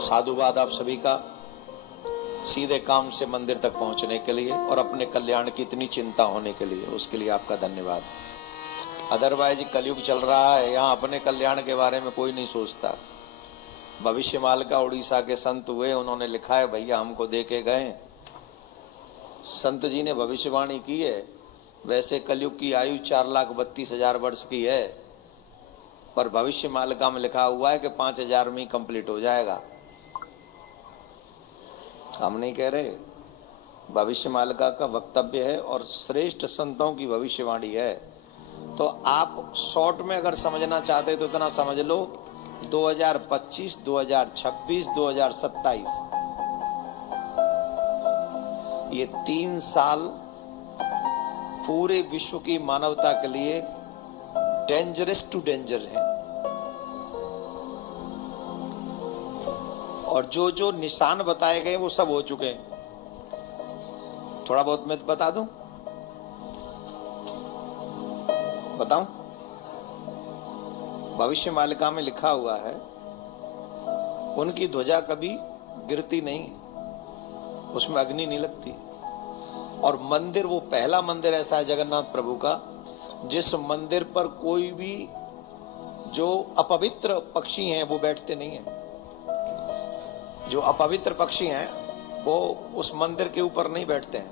साधुवाद आप सभी का, सीधे काम से मंदिर तक पहुंचने के लिए और अपने कल्याण की इतनी चिंता होने के लिए, उसके लिए आपका धन्यवाद। अदरवाइज कलयुग चल रहा है, यहाँ अपने कल्याण के बारे में कोई नहीं सोचता। भविष्यमाल का उड़ीसा के संत हुए, उन्होंने लिखा है, भैया हमको दे के गए, संत जी ने भविष्यवाणी की है। वैसे कलयुग की आयु 4,32,000 वर्ष की है, पर भविष्य मालिका में लिखा हुआ है कि 5,000 में कंप्लीट हो जाएगा। हम नहीं कह रहे, भविष्य मालिका का वक्तव्य है और श्रेष्ठ संतों की भविष्यवाणी है। तो आप शॉर्ट में अगर समझना चाहते तो इतना समझ लो, 2025, 2026, 2027 ये 3 साल पूरे विश्व की मानवता के लिए डेंजरस टू डेंजर है। और जो जो निशान बताए गए वो सब हो चुके हैं। थोड़ा बहुत मैं बता दूं, बताऊं? भविष्य मालिका में लिखा हुआ है, उनकी ध्वजा कभी गिरती नहीं, उसमें अग्नि नहीं लगती। और मंदिर, वो पहला मंदिर ऐसा है जगन्नाथ प्रभु का, जिस मंदिर पर कोई भी जो अपवित्र पक्षी हैं वो बैठते नहीं हैं। जो अपवित्र पक्षी हैं वो उस मंदिर के ऊपर नहीं बैठते हैं।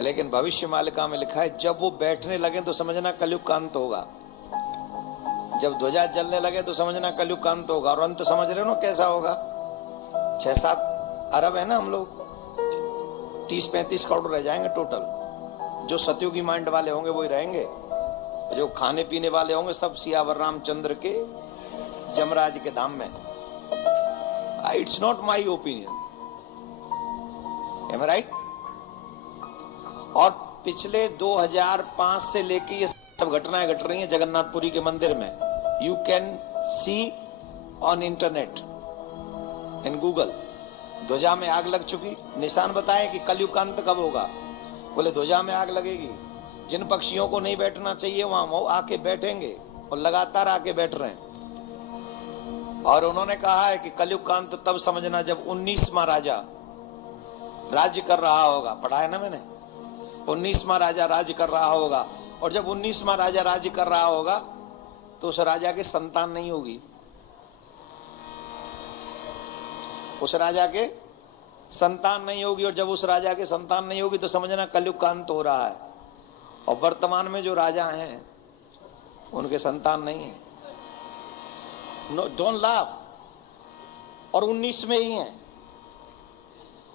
लेकिन भविष्य मालिका में लिखा है, जब वो बैठने लगे तो समझना कलयुग का अंत होगा। जब ध्वजा जलने लगे तो समझना कलयुग का अंत होगा। और अंत समझ रहे हो ना कैसा होगा? 6-7 अरब है ना हम लोग, 30-35 करोड़ रह जाएंगे टोटल। जो सतयुगी माइंड वाले होंगे वही रहेंगे, जो खाने पीने वाले होंगे सब सियावर रामचंद्र के जमराज के धाम में। It's not my opinion, am I right? और पिछले 2005 से लेके ये सब घटनाएं घट रही हैं जगन्नाथपुरी के मंदिर में। You can see on internet, in Google. ध्वजा में आग लग चुकी, निशान बताए कि कलयुग का अंत कब होगा। बोले ध्वजा में आग लगेगी, जिन पक्षियों को नहीं बैठना चाहिए वहां वो आके बैठेंगे, और लगातार आके बैठ रहे हैं। और उन्होंने कहा है कि कलयुग का अंत तब समझना जब 19वां राजा राज्य कर रहा होगा। पढ़ा है ना मैंने, 19वां राजा राज्य कर रहा होगा। और जब 19वां राजा राज्य कर रहा होगा तो उस राजा के संतान नहीं होगी, उस राजा के संतान नहीं होगी। और जब उस राजा के संतान नहीं होगी तो समझना कलयुग का अंत हो रहा है। और वर्तमान में जो राजा हैं उनके संतान नहीं है। No, don't laugh. और 19 में ही हैं,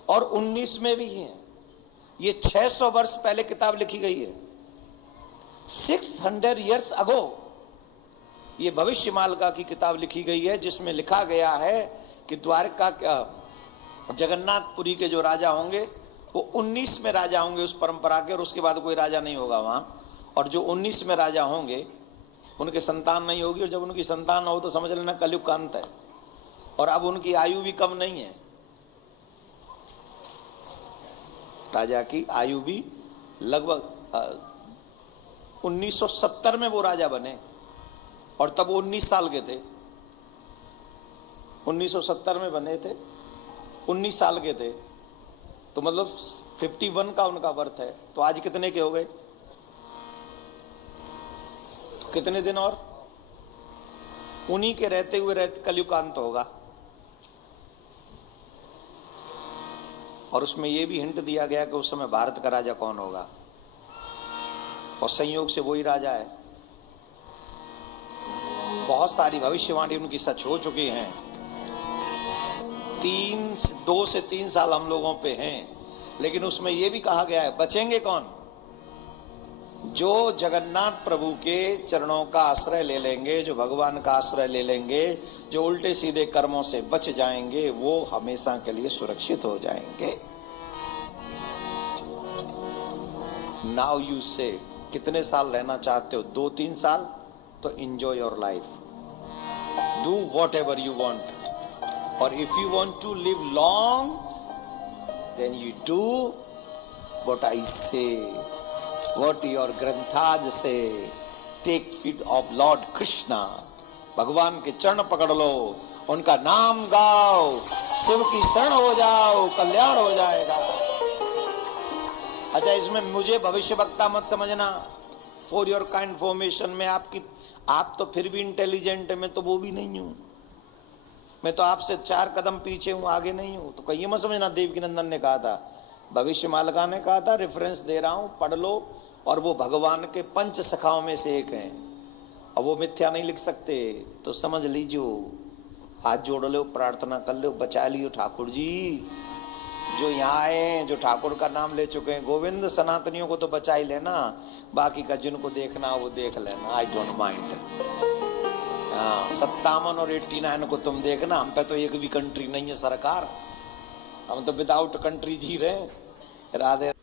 और 19 में भी हैं। ये 600 वर्ष पहले किताब लिखी गई है, 600 years ago ये भविष्य मालिका की किताब लिखी गई है, जिसमें लिखा गया है कि द्वारका का जगन्नाथपुरी के जो राजा होंगे वो 19 में राजा होंगे उस परंपरा के, और उसके बाद कोई राजा नहीं होगा वहां। और जो 19 में राजा होंगे उनके संतान नहीं होगी। और जब उनकी संतान हो तो समझ लेना कलयुग का अंत है। और अब उनकी आयु भी कम नहीं है, राजा की आयु भी लगभग 1970 में वो राजा बने, और तब वो 19 साल के थे। 1970 में बने थे, 19 साल के थे, तो मतलब 51 का उनका बर्थ है। तो आज कितने के हो गए? कितने दिन और? उन्हीं के रहते हुए कलयुग का अंत होगा। और उसमें यह भी हिंट दिया गया कि उस समय भारत का राजा कौन होगा, और संयोग से वही राजा है। बहुत सारी भविष्यवाणी उनकी सच हो चुकी हैं। 2 से 3 साल हम लोगों पे हैं, लेकिन उसमें यह भी कहा गया है बचेंगे कौन? जो जगन्नाथ प्रभु के चरणों का आश्रय ले लेंगे, जो भगवान का आश्रय ले लेंगे, जो उल्टे सीधे कर्मों से बच जाएंगे, वो हमेशा के लिए सुरक्षित हो जाएंगे। नाउ यू से, कितने साल रहना चाहते हो? 2-3 साल? तो enjoy your life, do whatever you want. और if you want to live long, then you do what I say, what your granthas say, take feet of Lord Krishna, भगवान के चरण पकड़ लो, उनका नाम गाओ, शिव की शरण हो जाओ, कल्याण हो जाएगा। अच्छा, इसमें मुझे भविष्य वक्ता मत समझना। फॉर योर काइंड इन्फॉर्मेशन में आप तो फिर भी इंटेलिजेंट है, मैं तो वो भी नहीं हूं। मैं तो आपसे 4 कदम पीछे हूं, आगे नहीं हूं। तो कहीं मत समझना, देवकीनंदन ने कहा था, भविष्य मालिका ने कहा था, रेफरेंस दे रहा हूं, पढ़ लो। और वो भगवान के 5 सखाओं में से एक हैं, और वो मिथ्या नहीं लिख सकते। तो समझ लीजिए, हाथ जोड़ लो, प्रार्थना कर लो, बचा लियो ठाकुर जी। जो यहाँ आए, जो ठाकुर का नाम ले चुके हैं, गोविंद, सनातनियों को तो बचा ही लेना, बाकी का जिनको देखना वो देख लेना, आई डोंट माइंड। हाँ, 57 और 89 को तुम देखना, हम पे तो एक भी कंट्री नहीं है सरकार, हम तो विदाउट कंट्री जी रहे। राधे।